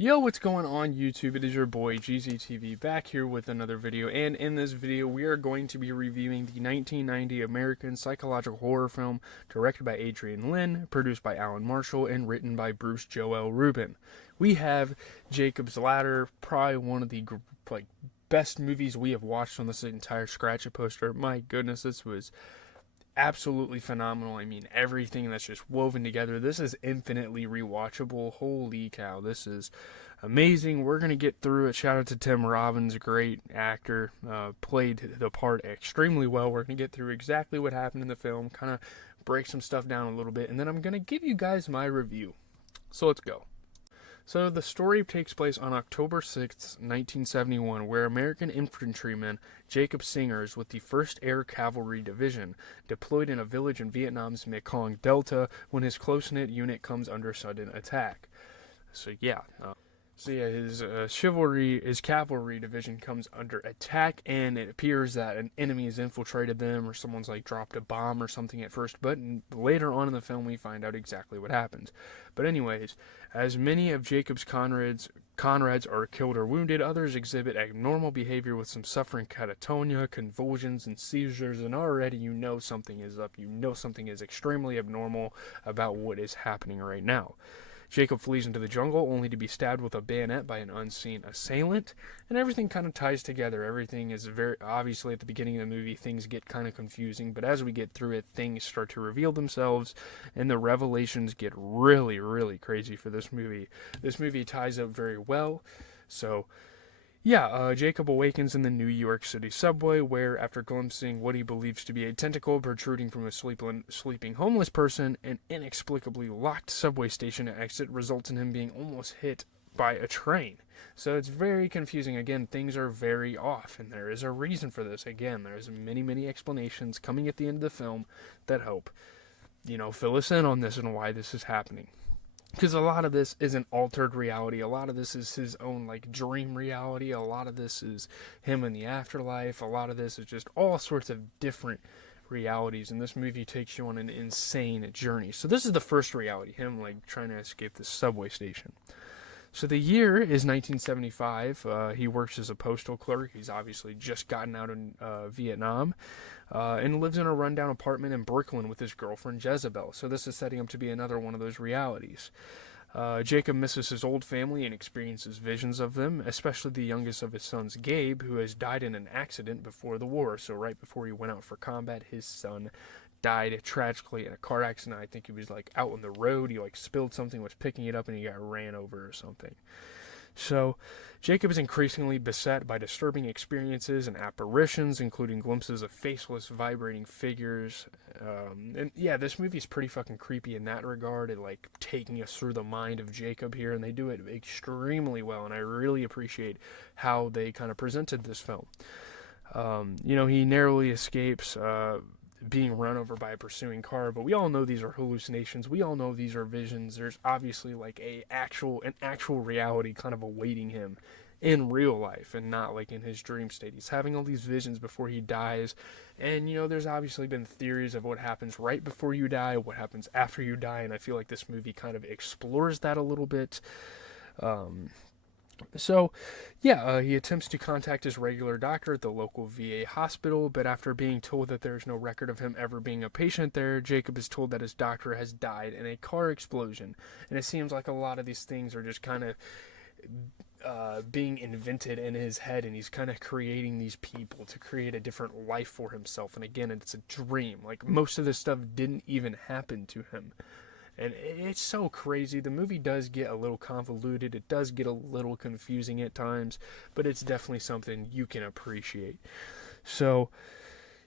Yo, what's going on YouTube? It is your boy GZTV back here with another video, and in this video we are going to be reviewing the 1990 American psychological horror film directed by Adrian Lyne, produced by Alan Marshall, and written by Bruce Joel Rubin. We have Jacob's Ladder, probably one of the best movies we have watched on this entire Scratch-It poster. My goodness, this was absolutely phenomenal. I mean, everything that's just woven together. This is infinitely rewatchable. Holy cow, this is amazing. We're going to get through it. Shout out to Tim Robbins, great actor, played the part extremely well. We're going to get through exactly what happened in the film, kind of break some stuff down a little bit, and then I'm going to give you guys my review. So let's go. So the story takes place on October 6, 1971, where American infantryman Jacob Singer is with the 1st Air Cavalry Division, deployed in a village in Vietnam's Mekong Delta when his close-knit unit comes under sudden attack. His cavalry division comes under attack, and it appears that an enemy has infiltrated them, or someone's dropped a bomb or something at first, but later on in the film we find out exactly what happens. But anyways, as many of Jacob's comrades are killed or wounded, others exhibit abnormal behavior with some suffering catatonia, convulsions, and seizures, and already you know something is up. You know something is extremely abnormal about what is happening right now. Jacob flees into the jungle only to be stabbed with a bayonet by an unseen assailant, and everything kind of ties together. Everything is very obviously at the beginning of the movie, things get kind of confusing, but as we get through it, things start to reveal themselves, and the revelations get really, really crazy for this movie. This movie ties up very well, so Jacob awakens in the New York City subway, where, after glimpsing what he believes to be a tentacle protruding from a sleeping homeless person, an inexplicably locked subway station exit results in him being almost hit by a train. So it's very confusing. Again, things are very off, and there is a reason for this. Again, there's many, many explanations coming at the end of the film that help, fill us in on this and why this is happening. Because a lot of this is an altered reality. A lot of this is his own dream reality. A lot of this is him in the afterlife. A lot of this is just all sorts of different realities, and this movie takes you on an insane journey. So this is the first reality, him trying to escape this subway station. So the year is 1975. He works as a postal clerk. He's obviously just gotten out of Vietnam, and lives in a rundown apartment in Brooklyn with his girlfriend Jezebel. So this is setting up to be another one of those realities. Jacob misses his old family and experiences visions of them, especially the youngest of his sons, Gabe, who has died in an accident before the war. So right before he went out for combat, his son died tragically in a car accident. I think he was out on the road. He spilled something, was picking it up, and he got ran over or something. So Jacob is increasingly beset by disturbing experiences and apparitions, including glimpses of faceless, vibrating figures. This movie is pretty fucking creepy in that regard, and taking us through the mind of Jacob here, and they do it extremely well, and I really appreciate how they kind of presented this film. He narrowly escapes being run over by a pursuing car, but we all know these are hallucinations. We all know these are visions. There's obviously an actual reality kind of awaiting him in real life, and not in his dream state. He's having all these visions before he dies, and there's obviously been theories of what happens right before you die, what happens after you die, and I feel like this movie kind of explores that a little bit. He attempts to contact his regular doctor at the local VA hospital, but after being told that there's no record of him ever being a patient there, Jacob is told that his doctor has died in a car explosion. And it seems like a lot of these things are just kind of being invented in his head, and he's kind of creating these people to create a different life for himself. And again, it's a dream. Most of this stuff didn't even happen to him. And it's so crazy. The movie does get a little convoluted. It does get a little confusing at times, but it's definitely something you can appreciate. So,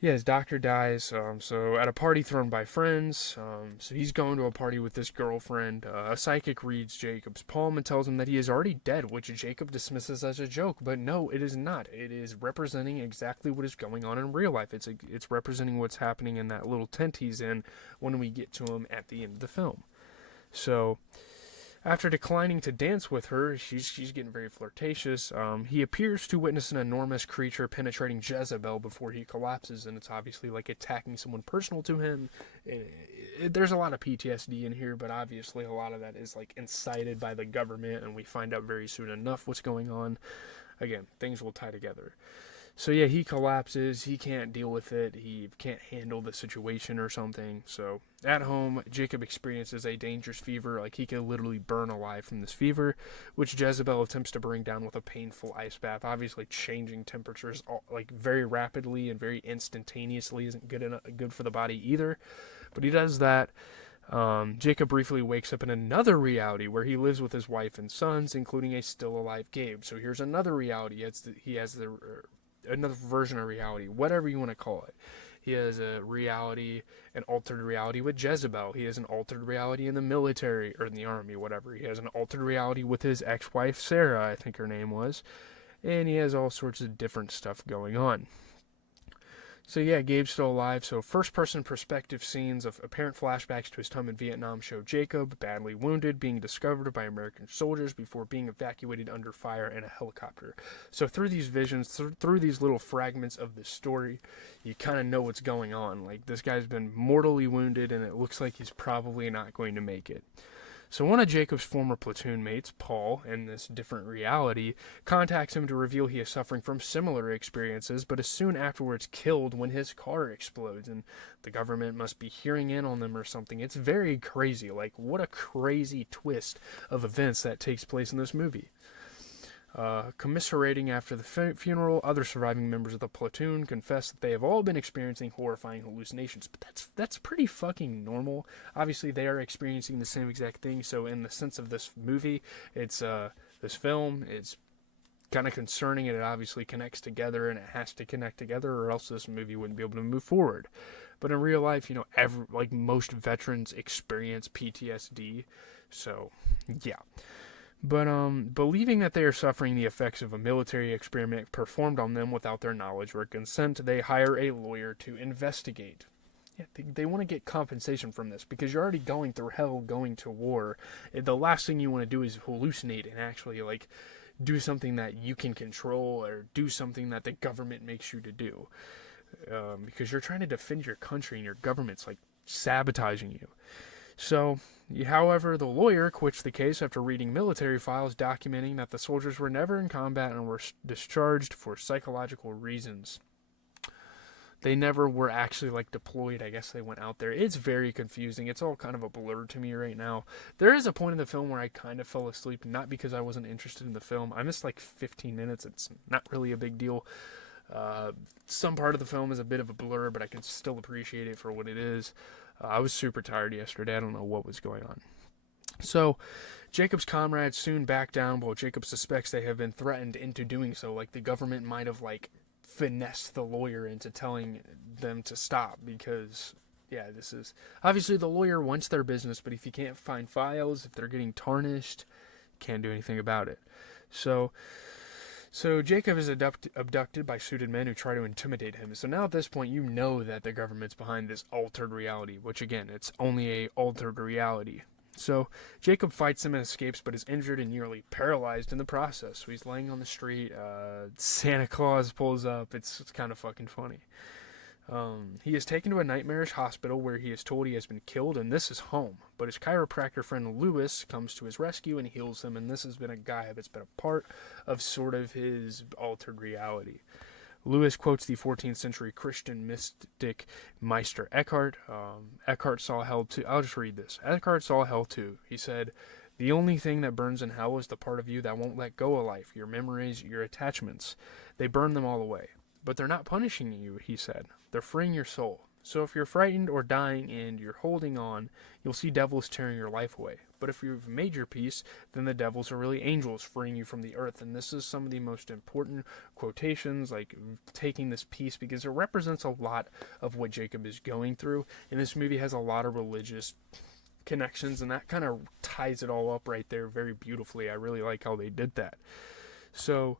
his doctor dies. So at a party thrown by friends, so he's going to a party with this girlfriend. A psychic reads Jacob's palm and tells him that he is already dead, which Jacob dismisses as a joke. But no, it is not. It is representing exactly what is going on in real life. It's representing what's happening in that little tent he's in when we get to him at the end of the film. So after declining to dance with her, she's getting very flirtatious. He appears to witness an enormous creature penetrating Jezebel before he collapses, and it's obviously attacking someone personal to him. there's a lot of PTSD in here, but obviously a lot of that is like incited by the government, and we find out very soon enough what's going on. Again, things will tie together. So yeah, he collapses. He can't deal with it. He can't handle the situation or something. So at home, Jacob experiences a dangerous fever. Like he could literally burn alive from this fever, which Jezebel attempts to bring down with a painful ice bath. Obviously, changing temperatures like very rapidly and very instantaneously isn't good for the body either. But he does that. Jacob briefly wakes up in another reality where he lives with his wife and sons, including a still alive Gabe. So here's another reality. He has another version of reality, whatever you want to call it. He has a reality, an altered reality with Jezebel. He has an altered reality in the military or in the army, whatever. He has an altered reality with his ex-wife Sarah, I think her name was, and he has all sorts of different stuff going on. So yeah, Gabe's still alive. So first-person perspective scenes of apparent flashbacks to his time in Vietnam show Jacob, badly wounded, being discovered by American soldiers before being evacuated under fire in a helicopter. So through these visions, through these little fragments of the story, you kind of know what's going on. Like, this guy's been mortally wounded, and it looks like he's probably not going to make it. So one of Jacob's former platoon mates, Paul, in this different reality, contacts him to reveal he is suffering from similar experiences, but is soon afterwards killed when his car explodes, and the government must be hearing in on them or something. It's very crazy. Like, what a crazy twist of events that takes place in this movie. Commiserating after the funeral, other surviving members of the platoon confess that they have all been experiencing horrifying hallucinations. But that's pretty fucking normal. Obviously, they are experiencing the same exact thing. So, in the sense of this movie, it's this film, it's kind of concerning, and it obviously connects together, and it has to connect together, or else this movie wouldn't be able to move forward. But in real life, like most veterans experience PTSD. So, yeah. But believing that they are suffering the effects of a military experiment performed on them without their knowledge or consent, they hire a lawyer to investigate. Yeah, they want to get compensation from this because you're already going through hell, going to war. The last thing you want to do is hallucinate and actually like do something that you can control or do something that the government makes you to do. Because you're trying to defend your country and your government's like sabotaging you. So, however, the lawyer quits the case after reading military files documenting that the soldiers were never in combat and were discharged for psychological reasons. They never were actually like deployed. I guess they went out there. It's very confusing. It's all kind of a blur to me right now. There is a point in the film where I kind of fell asleep, not because I wasn't interested in the film. I missed like 15 minutes. It's not really a big deal. Some part of the film is a bit of a blur, but I can still appreciate it for what it is. I was super tired yesterday. I don't know what was going on. So, Jacob's comrades soon back down while Jacob suspects they have been threatened into doing so. Like, the government might have, like, finessed the lawyer into telling them to stop because, yeah, this is... Obviously, the lawyer wants their business, but if you can't find files, if they're getting tarnished, can't do anything about it. So Jacob is abducted by suited men who try to intimidate him. So now at this point, you know that the government's behind this altered reality, which again, it's only a altered reality. So Jacob fights them and escapes, but is injured and nearly paralyzed in the process. So he's laying on the street. Santa Claus pulls up. It's kind of fucking funny. He is taken to a nightmarish hospital where he is told he has been killed and this is home. But his chiropractor friend Lewis comes to his rescue and heals him, and this has been a guy that's been a part of sort of his altered reality. Lewis quotes the 14th century Christian mystic Meister Eckhart. Eckhart saw hell too. I'll just read this. Eckhart saw hell too. He said, "The only thing that burns in hell is the part of you that won't let go of life, your memories, your attachments. They burn them all away. But they're not punishing you," he said. "They're freeing your soul. So if you're frightened or dying and you're holding on, you'll see devils tearing your life away. But if you've made your peace, then the devils are really angels freeing you from the earth." And this is some of the most important quotations, like taking this peace, because it represents a lot of what Jacob is going through. And this movie has a lot of religious connections, and that kind of ties it all up right there very beautifully. I really like how they did that. So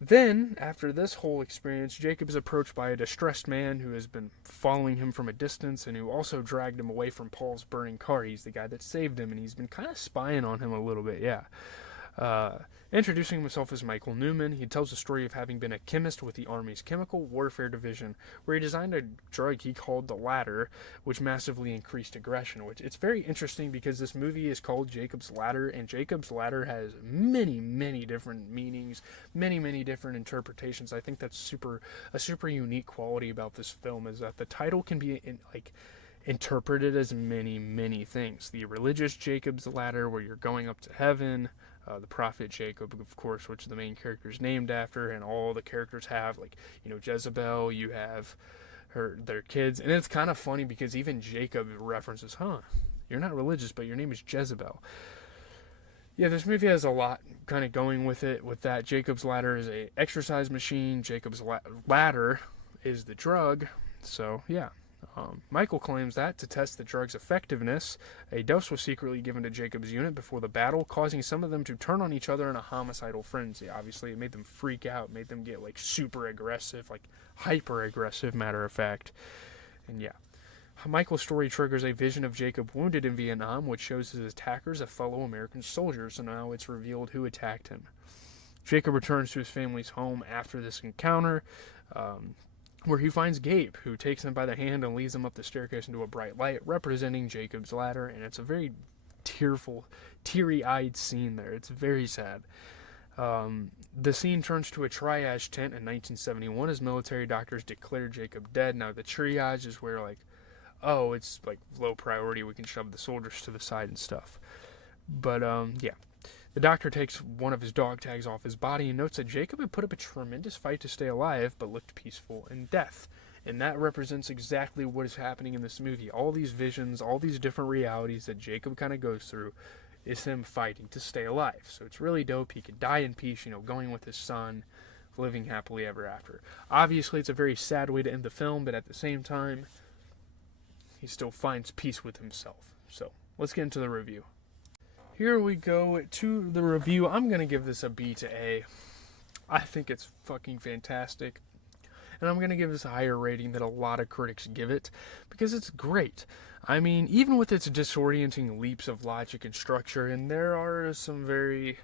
then, after this whole experience, Jacob is approached by a distressed man who has been following him from a distance and who also dragged him away from Paul's burning car. He's the guy that saved him, and he's been kind of spying on him a little bit, yeah. Introducing himself as Michael Newman, he tells the story of having been a chemist with the Army's Chemical Warfare Division, where he designed a drug he called the Ladder, which massively increased aggression. Which it's very interesting because this movie is called Jacob's Ladder, and Jacob's Ladder has many, many different meanings, many, many different interpretations. I think that's a super unique quality about this film is that the title can be interpreted as many, many things. The religious Jacob's Ladder, where you're going up to heaven. The prophet Jacob, of course, which the main character is named after, and all the characters have, like, Jezebel, you have their kids, and it's kind of funny because even Jacob references, you're not religious, but your name is Jezebel. Yeah, this movie has a lot kind of going with it, with that. Jacob's Ladder is a exercise machine, Jacob's Ladder is the drug, so yeah. Michael claims that, to test the drug's effectiveness, a dose was secretly given to Jacob's unit before the battle, causing some of them to turn on each other in a homicidal frenzy. Obviously, it made them freak out, made them get, super aggressive, hyper-aggressive, matter of fact. And yeah. Michael's story triggers a vision of Jacob wounded in Vietnam, which shows his attackers a fellow American soldier, so now it's revealed who attacked him. Jacob returns to his family's home after this encounter, where he finds Gabe, who takes him by the hand and leads him up the staircase into a bright light, representing Jacob's Ladder, and it's a very tearful, teary-eyed scene there. It's very sad. The scene turns to a triage tent in 1971 as military doctors declare Jacob dead. Now, the triage is where, it's, low priority, we can shove the soldiers to the side and stuff. But, yeah. The doctor takes one of his dog tags off his body and notes that Jacob had put up a tremendous fight to stay alive, but looked peaceful in death. And that represents exactly what is happening in this movie. All these visions, all these different realities that Jacob kind of goes through, is him fighting to stay alive. So it's really dope. He could die in peace, going with his son, living happily ever after. Obviously, it's a very sad way to end the film, but at the same time, he still finds peace with himself. So let's get into the review. Here we go to the review. I'm going to give this a B to A. I think it's fucking fantastic. And I'm going to give this a higher rating than a lot of critics give it, because it's great. I mean, even with its disorienting leaps of logic and structure, and there are some very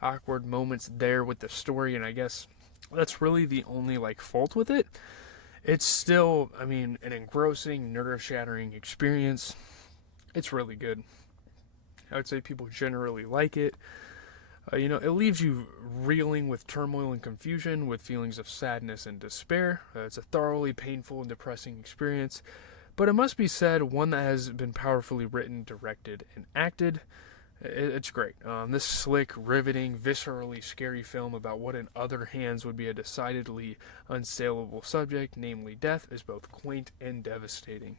awkward moments there with the story, and I guess that's really the only, fault with it. It's still, an engrossing, nerve-shattering experience. It's really good. I would say people generally like it. It leaves you reeling with turmoil and confusion, with feelings of sadness and despair. It's a thoroughly painful and depressing experience, but it must be said, one that has been powerfully written, directed, and acted. It's great. This slick, riveting, viscerally scary film about what in other hands would be a decidedly unsaleable subject, namely death, is both quaint and devastating.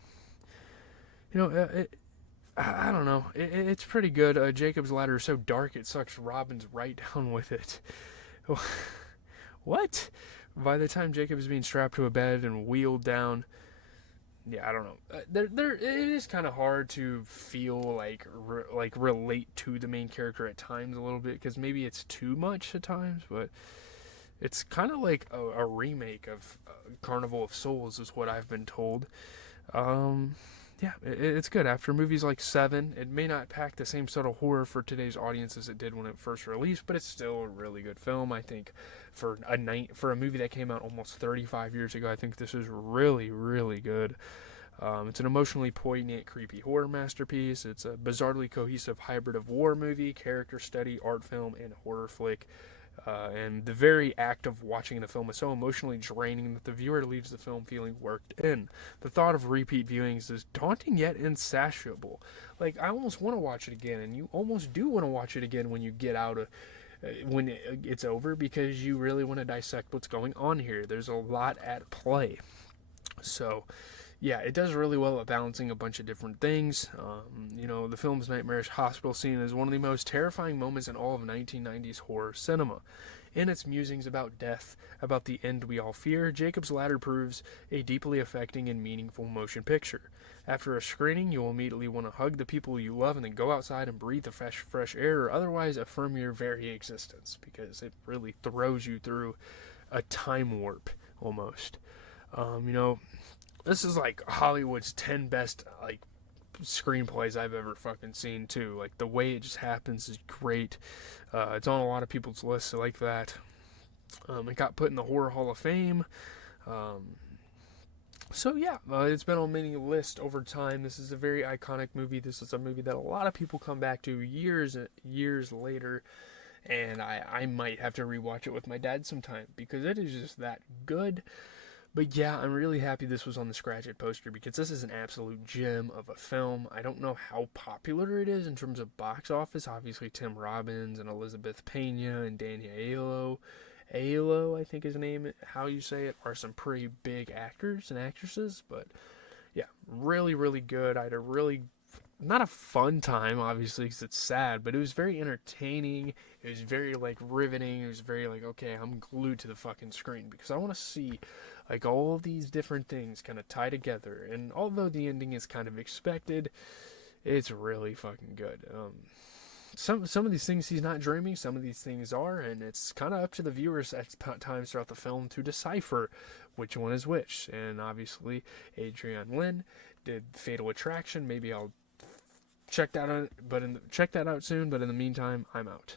I don't know. It's pretty good. Jacob's Ladder is so dark it sucks Robin's right down with it. What? By the time Jacob is being strapped to a bed and wheeled down, I don't know. It is kind of hard to feel relate to the main character at times a little bit, because maybe it's too much at times, but it's kind of like a remake of Carnival of Souls, is what I've been told. Yeah, it's good. After movies like Seven, it may not pack the same sort of horror for today's audience as it did when it first released, but it's still a really good film. I think for a movie that came out almost 35 years ago, I think this is really, really good. It's an emotionally poignant, creepy horror masterpiece. It's a bizarrely cohesive hybrid of war movie, character study, art film, and horror flick. And the very act of watching the film is so emotionally draining that the viewer leaves the film feeling worked in. The thought of repeat viewings is daunting yet insatiable. I almost want to watch it again, and you almost do want to watch it again when you get out of when it's over, because you really want to dissect what's going on here. There's a lot at play. So, yeah, it does really well at balancing a bunch of different things. The film's nightmarish hospital scene is one of the most terrifying moments in all of 1990s horror cinema. In its musings about death, about the end we all fear, Jacob's Ladder proves a deeply affecting and meaningful motion picture. After a screening, you will immediately want to hug the people you love and then go outside and breathe the fresh air, or otherwise affirm your very existence, because it really throws you through a time warp, almost. This is Hollywood's 10 best screenplays I've ever fucking seen too. Like the way it just happens is great. It's on a lot of people's lists like that. It got put in the Horror Hall of Fame. Um, so yeah, it's been on many lists over time. This is a very iconic movie. This is a movie that a lot of people come back to years later, and I might have to rewatch it with my dad sometime because it is just that good. But yeah, I'm really happy this was on the Scratch It poster because this is an absolute gem of a film. I don't know how popular it is in terms of box office. Obviously, Tim Robbins and Elizabeth Pena and Daniel Aiello, I think his name, how you say it, are some pretty big actors and actresses. But yeah, really, really good. I had a really not a fun time, obviously, because it's sad, but it was very entertaining. It was very like riveting. It was very like, okay, I'm glued to the fucking screen because I want to see like all of these different things kind of tie together. And although the ending is kind of expected, it's really fucking good. Some of these things he's not dreaming, some of these things are, and it's kind of up to the viewers at times throughout the film to decipher which one is which. And obviously, Adrienne Lynn did Fatal Attraction. Maybe I'll check that out, check that out soon. But in the meantime, I'm out.